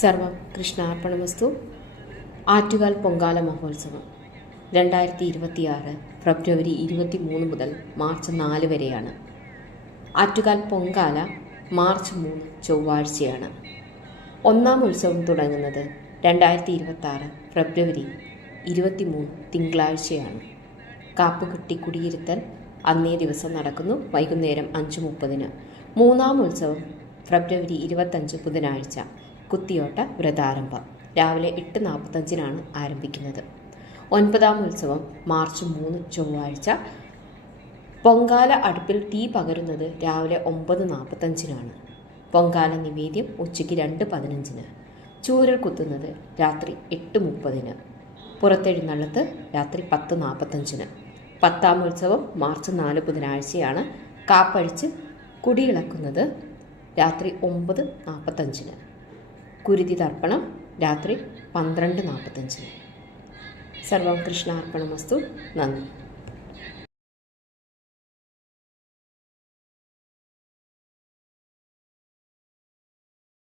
സർവം കൃഷ്ണാർപ്പണമസ്തു. ആറ്റുകാൽ പൊങ്കാല മഹോത്സവം. രണ്ടായിരത്തി ഇരുപത്തിയാറ് ഫെബ്രുവരി ഇരുപത്തി മൂന്ന് മുതൽ മാർച്ച് നാല് വരെയാണ്. ആറ്റുകാൽ പൊങ്കാല മാർച്ച് മൂന്ന് ചൊവ്വാഴ്ചയാണ്. ഒന്നാം ഉത്സവം തുടങ്ങുന്നത് രണ്ടായിരത്തി ഇരുപത്തി ഫെബ്രുവരി ഇരുപത്തി മൂന്ന് തിങ്കളാഴ്ചയാണ്. കാപ്പുകുട്ടി കുടിയിരുത്തൽ അന്നേ ദിവസം നടക്കുന്നു വൈകുന്നേരം അഞ്ച് മുപ്പതിന് മൂന്നാം ഉത്സവം ഫെബ്രുവരി ഇരുപത്തഞ്ച് ബുധനാഴ്ച. കുത്തിയോട്ട വ്രതാരംഭം. രാവിലെ എട്ട് നാൽപ്പത്തഞ്ചിനാണ് ആരംഭിക്കുന്നത്. ഒൻപതാം ഉത്സവം മാർച്ച് മൂന്ന് ചൊവ്വാഴ്ച. പൊങ്കാല അടുപ്പിൽ തീ പകരുന്നത് രാവിലെ ഒമ്പത് നാൽപ്പത്തഞ്ചിനാണ്. പൊങ്കാല നിവേദ്യം ഉച്ചയ്ക്ക് രണ്ട് പതിനഞ്ചിന്. ചൂരൽ കുത്തുന്നത് രാത്രി എട്ട് മുപ്പതിന്. പുറത്തെഴുന്നള്ളത്ത് രാത്രി പത്ത് നാൽപ്പത്തഞ്ചിന്. പത്താം ഉത്സവം മാർച്ച് നാല് ബുധനാഴ്ചയാണ്. കാപ്പഴിച്ച് കുടിയിളക്കുന്നത് രാത്രി ഒമ്പത് നാൽപ്പത്തഞ്ചിന്. കുരുതി തർപ്പണം രാത്രി പന്ത്രണ്ട് നാൽപ്പത്തഞ്ചിന്. സർവം കൃഷ്ണാർപ്പണമസ്തു. നന്ദി.